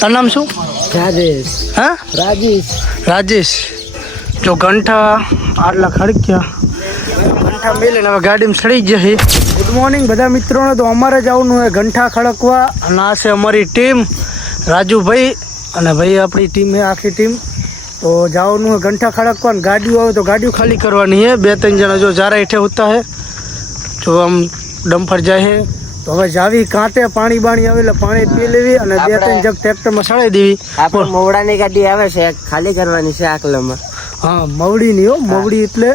તારું નામ શું? રાજેશ. હા? રાજેશ. રાજેશ. જો ઘંટા આટલા ખડક્યા. ઘંટા મેલીને હવે ગાડીમાં ચડી જશે ગુડ મોર્નિંગ બધા મિત્રોને તો અમારે જ આવવાનું હોય ઘંટા ખડકવા. અને આ છે અમારી ટીમ રાજુભાઈ અને ભાઈ આપણી ટીમ છે આખી ટીમ. તો જવાનું હોય ઘંટા ખડકવા ને ગાડીઓ આવે તો ગાડીઓ ખાલી કરવાની છે. બે ત્રણ જણા જો જારા હેઠે ઉતા હે જો આમ ડમ્ફર જાય છે. તો હવે જાવી કાંતે પાણી બાણી આવે એટલે પાણી પી લેવી અને બે ત્રણ જગ ટ્રેક્ટરમાં સળાઈ દેવી. આપણે મોવડાની ગાડી આવે છે ખાલી કરવાની છે આકલામાં હા મવડીની હો મવડી એટલે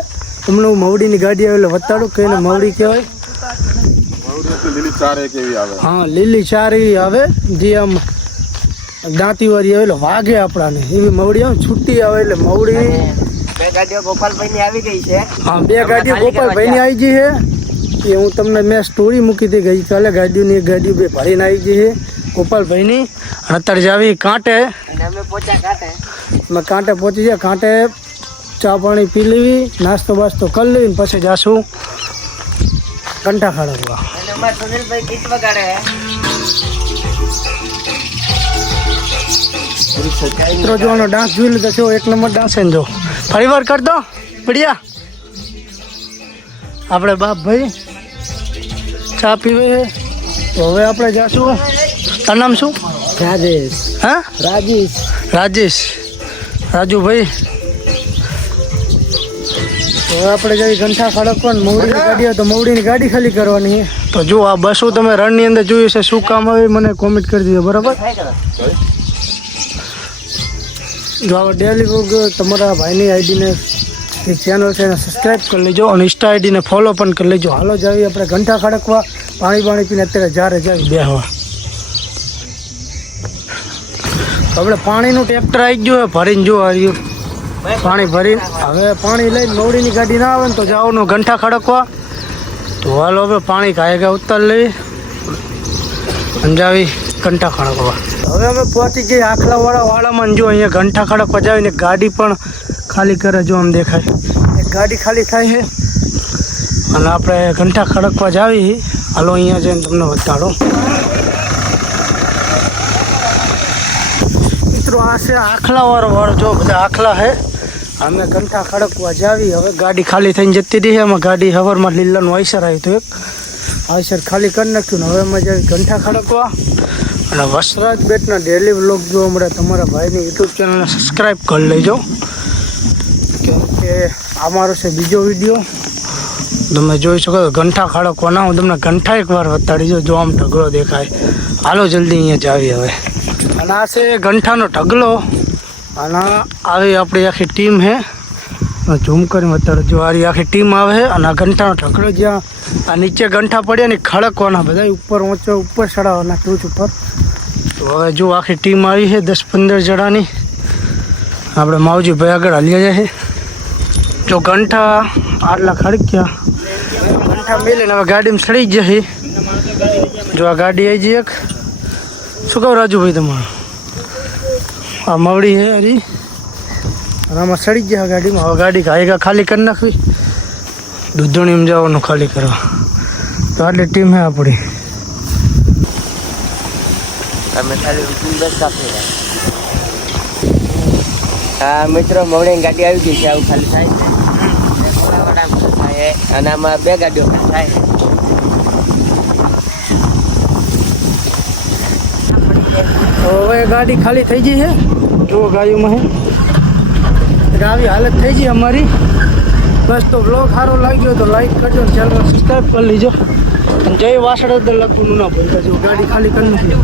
તમને હું મવડીની ગાડી આવે એટલે વતાડું કે મવડી કહેવાય. લીલી ચાર એવી આવે. હા લીલી ચારી આવે જે આમ દાંતીવાળી આવે એટલે વાગે આપણાને. એવી મવડી આવે છૂટી આવે એટલે મવડી બે ગાડીઓ ગોપાલભાઈ ની આવી ગઈ છે. હા બે ગાડીઓ ગોપાલભાઈની આવી ગઈ છે. એ હું તમને મેં સ્ટોરી મૂકી હતી ગઈકાલે ગાડીઓની એક ગાડીઓ બે ભરીને આવી ગઈ છે ગોપાલભાઈની. અને અત્યારે જાવી કાંટે અને અમે પોચા કાઢે અમે કાંટે પહોંચી જાય કાંટે ચા પાણી પી લેવી નાસ્તો બાસ્તો કરી લેવી ને પછી જાશું કંઠા ખાડવા અને અમારા સુનિલભાઈ ગીત વગાડે મિત્રો જોવાનો ડાન્સ જોઈ લીધો છે એક નંબર ડાન્સ છે ને જો. ફરી વાર કર દો બઢિયા. આપણે બાપ ભાઈ ચા પીવે. તો હવે આપણે જાશું. તારું નામ શું? રાજેશ. હા? રાજેશ. રાજેશ. રાજુભાઈ. ભાઈ હવે આપણે જઈ ઘંટા ખડકવા મવડીની ગાડી હોય તો મવડીની ગાડી ખાલી કરવાની છે. તો જો આ બસો તમે રણની અંદર જોયું છે શું કામ આવે મને કોમેન્ટ કરી દીધો બરાબર? જો આવા ડેલી તમારા ભાઈની આઈડીને એક ચેનલ છે એને સબસ્ક્રાઈબ કરી લેજો અને ઇન્સ્ટા આઈડીને ફોલો પણ કરી લેજો. હાલો, જાવી આપણે ઘંટા ખડકવા, પાણી પાણી પીને અત્યારે જારે જાવી બેહવા. આપણે પાણીનું ટ્રેક્ટર આવી ગયું ભરીને જો આવ્યું પાણી ભરીને, હવે પાણી લઈને મવડીની ગાડી ના આવે ને તો જવાનું ઘંટા ખડકવા. તો હાલો, હવે પાણી કાંઈ ઉતાર લઈ અંજાવી ઘંટા ખડકવા. હવે અમે પહોંચી ગઈ આખલાવાળા વાળામાં જો અહીંયા ઘંટા ખડકવા જાવીને ગાડી પણ ખાલી કરે જો આમ દેખાય. એક ગાડી ખાલી થાય છે. અને આપણે ઘંટા ખડકવા જાવી હાલો, અહીંયા જઈને તમને બતાડો. મિત્રો, આ છે આખલાવાળો વાળો જો બધા આખલા છે. અમે ઘંટા ખડકવા જાવી હવે ગાડી ખાલી થઈને જતી રહી. એમાં ગાડી હવરમાં લીલાનું આઈસર આવ્યું હતું એક. આઈસર ખાલી કરી નાખ્યું ને હવે અમે જાવી ઘંટા ખડકવા. અને વસરાજ બેટના ડેલી વ્લોગ જો હમણાં તમારા ભાઈની યુટ્યુબ ચેનલને સબસ્ક્રાઈબ કરી લેજો. કેમ આ મારો છે બીજો વીડિયો. તમે જોઈ શકો ગંઠા ખાડો કોના, હું તમને ઘંટા એકવાર વતાડી જો જો આમ ઢગલો દેખાય. હાલો જલ્દી અહીંયા જાવી હવે. અને આ છે ઘંટાનો ઢગલો. અને આવી આપણી આખી ટીમ છે. ઝૂમ કરીને અત્યારે જો આરી આખી ટીમ આવે છે, અને આ ઘંટાનો ઢગલો જ્યાં આ નીચે ઘંટા પડ્યા ને ખડકવાના બધા ઉપર ઊંચો, ઉપર ચડાવવાના ટૂચ ઉપર. તો હવે જો આખી ટીમ આવી છે, દસ પંદર જણાની. આપણે માવજી ભાઈ આગળ હાલ્યા જાય છે. જો ઘંટા આટલા ખડક્યા ઘંટા મેલીને હવે ગાડીમાં સડી જશે જો આ ગાડી આવી જઈ એક. શું કહું રાજુભાઈ તમારું? આ મવડી છે હરી આમાં સડી ગયા ગાડીમાં. હવે ગાડી ઘાય ખાલી કરી નાખવી. દૂધણીમાં જવાનું ખાલી કરવા. તો આટલી ટીમ છે આપણી. અમે ખાલી હા મિત્રો મવડી ગાડી આવી ગઈ છે, આવું ખાલી થાય છે ને ખોલાવાળામાં ખાલી થાય છે. અને આમાં બે હવે ગાડી ખાલી થઈ ગઈ છે. જુઓ ગાડીમાં છે. આવી હાલત થઈ ગઈ અમારી. બસ તો બ્લોગ સારો લાગ્યો તો લાઈક કરજો ચેનલ સબસ્ક્રાઈબ કરી લીજો. જય વાસણ લખવાનું ના ભૂલતા, જો ગાડી ખાલી કરી નાખી.